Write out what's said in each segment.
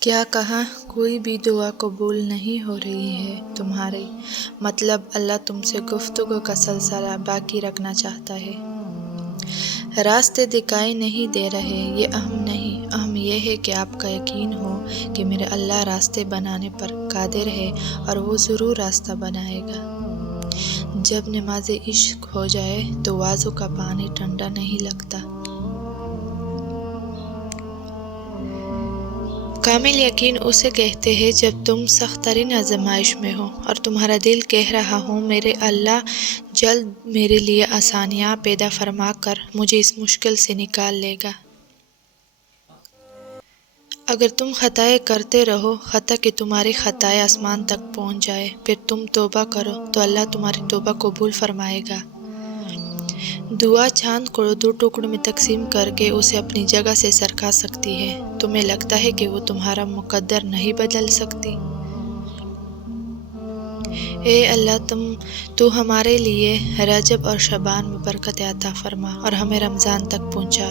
کیا کہا کوئی بھی دعا قبول نہیں ہو رہی ہے تمہاری، مطلب اللہ تم سے گفتگو کا سلسلہ باقی رکھنا چاہتا ہے۔ راستے دکھائی نہیں دے رہے، یہ اہم نہیں، اہم یہ ہے کہ آپ کا یقین ہو کہ میرے اللہ راستے بنانے پر قادر ہے اور وہ ضرور راستہ بنائے گا۔ جب نماز عشق ہو جائے تو وضو کا پانی ٹھنڈا نہیں لگتا۔ کامل یقین اسے کہتے ہیں جب تم سخت ترین آزمائش میں ہو اور تمہارا دل کہہ رہا ہو میرے اللہ جلد میرے لیے آسانیاں پیدا فرما کر مجھے اس مشکل سے نکال لے گا۔ اگر تم خطائیں کرتے رہو حتیٰ کہ تمہاری خطائیں آسمان تک پہنچ جائے، پھر تم توبہ کرو تو اللہ تمہاری توبہ قبول فرمائے گا۔ دعا چاند کو دو ٹکڑوں میں تقسیم کر کے اسے اپنی جگہ سے سرکا سکتی ہے۔ تمہیں لگتا ہے کہ وہ تمہارا مقدر نہیں بدل سکتی؟ اے اللہ تو ہمارے لیے رجب اور شعبان میں برکت عطا فرما اور ہمیں رمضان تک پہنچا۔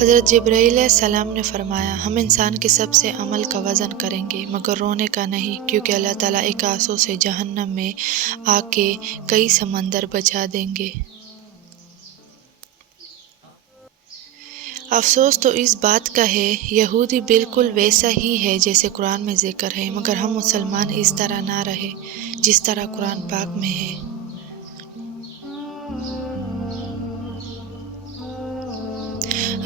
حضرت جبرائیل علیہ السلام نے فرمایا ہم انسان کے سب سے عمل کا وزن کریں گے مگر رونے کا نہیں، کیونکہ اللہ تعالیٰ ایک آنسو سے جہنم میں آ کے کئی سمندر بچا دیں گے۔ افسوس تو اس بات کا ہے یہودی بالکل ویسا ہی ہے جیسے قرآن میں ذکر ہے، مگر ہم مسلمان اس طرح نہ رہے جس طرح قرآن پاک میں ہے۔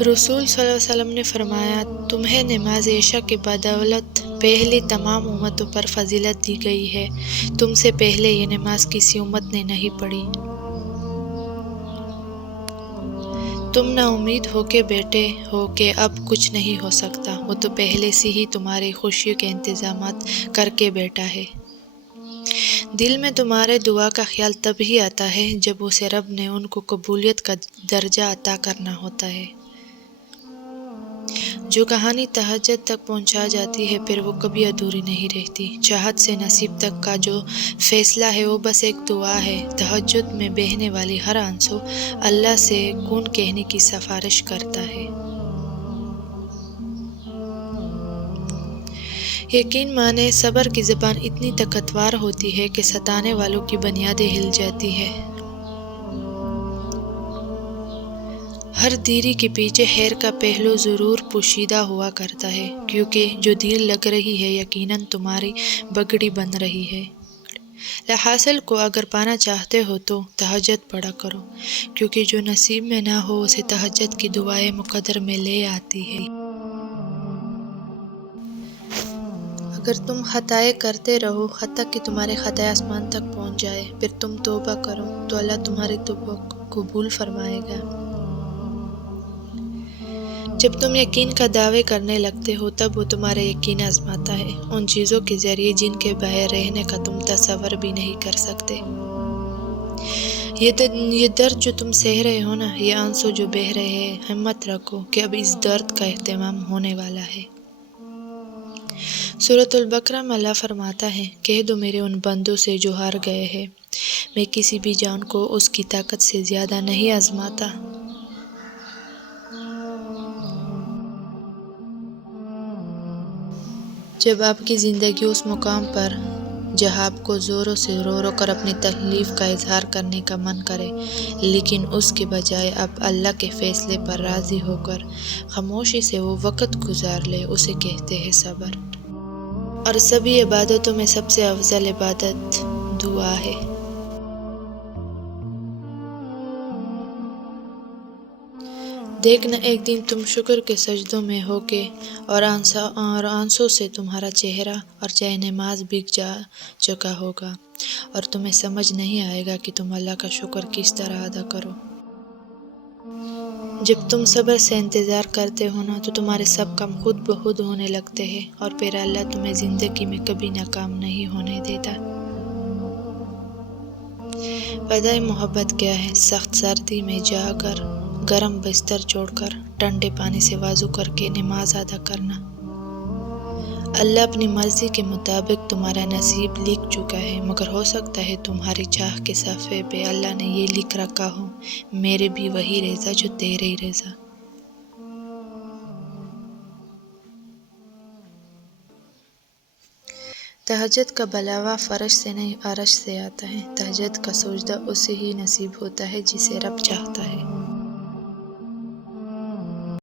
رسول صلی اللہ علیہ وسلم نے فرمایا تمہیں نماز عشاء کے بدولت پہلی تمام امتوں پر فضیلت دی گئی ہے، تم سے پہلے یہ نماز کسی امت نے نہیں پڑھی۔ تم نا امید ہو کے بیٹھے ہو کہ اب کچھ نہیں ہو سکتا، وہ تو پہلے سے ہی تمہاری خوشیوں کے انتظامات کر کے بیٹھا ہے۔ دل میں تمہارے دعا کا خیال تب ہی آتا ہے جب اسے رب نے ان کو قبولیت کا درجہ عطا کرنا ہوتا ہے۔ جو کہانی تہجد تک پہنچا جاتی ہے پھر وہ کبھی ادھوری نہیں رہتی۔ چاہت سے نصیب تک کا جو فیصلہ ہے وہ بس ایک دعا ہے۔ تہجد میں بہنے والی ہر آنسو اللہ سے کن کہنے کی سفارش کرتا ہے۔ یقین مانے صبر کی زبان اتنی طاقتور ہوتی ہے کہ ستانے والوں کی بنیادیں ہل جاتی ہے۔ ہر دیری کے پیچھے خیر کا پہلو ضرور پوشیدہ ہوا کرتا ہے، کیونکہ جو دیر لگ رہی ہے یقیناً تمہاری بگڑی بن رہی ہے۔ حاصل کو اگر پانا چاہتے ہو تو تہجد پڑھا کرو، کیونکہ جو نصیب میں نہ ہو اسے تہجد کی دعائیں مقدر میں لے آتی ہے۔ اگر تم خطائیں کرتے رہو حتیٰ کہ تمہاری خطائیں آسمان تک پہنچ جائے، پھر تم توبہ کرو تو اللہ تمہاری توبہ قبول فرمائے گا۔ جب تم یقین کا دعوے کرنے لگتے ہو تب وہ تمہارا یقین آزماتا ہے، ان چیزوں کے ذریعے جن کے بہے رہنے کا تم تصور بھی نہیں کر سکتے۔ یہ درد جو تم سہ رہے ہو نا، یہ آنسو جو بہہ رہے ہیں، ہمت رکھو کہ اب اس درد کا اختتام ہونے والا ہے۔ سورۃ البقرہ میں اللہ فرماتا ہے کہہ دو میرے ان بندوں سے جو ہار گئے ہیں، میں کسی بھی جان کو اس کی طاقت سے زیادہ نہیں آزماتا۔ جب آپ کی زندگی اس مقام پر جہاں آپ کو زوروں سے رو رو کر اپنی تکلیف کا اظہار کرنے کا من کرے، لیکن اس کے بجائے آپ اللہ کے فیصلے پر راضی ہو کر خاموشی سے وہ وقت گزار لے، اسے کہتے ہیں صبر۔ اور سبھی عبادتوں میں سب سے افضل عبادت دعا ہے۔ دیکھنا ایک دن تم شکر کے سجدوں میں ہو کے اور آنسوں سے تمہارا چہرہ اور چہر نماز بھیگ جا چکا ہوگا اور تمہیں سمجھ نہیں آئے گا کہ تم اللہ کا شکر کس طرح ادا کرو۔ جب تم صبر سے انتظار کرتے ہو نا تو تمہارے سب کام خود بخود ہونے لگتے ہیں اور پھر اللہ تمہیں زندگی میں کبھی ناکام نہیں ہونے دیتا۔ وعدہ محبت کیا ہے؟ سخت سردی میں جا کر گرم بستر چھوڑ کر ٹھنڈے پانی سے وضو کر کے نماز ادا کرنا۔ اللہ اپنی مرضی کے مطابق تمہارا نصیب لکھ چکا ہے، مگر ہو سکتا ہے تمہاری چاہ کے صفحے پہ اللہ نے یہ لکھ رکھا ہو میرے بھی وہی رضا جو تیرے رضا۔ تہجد کا بلاوا فرش سے نہیں عرش سے آتا ہے۔ تہجد کا سجدہ اسے ہی نصیب ہوتا ہے جسے رب چاہتا ہے۔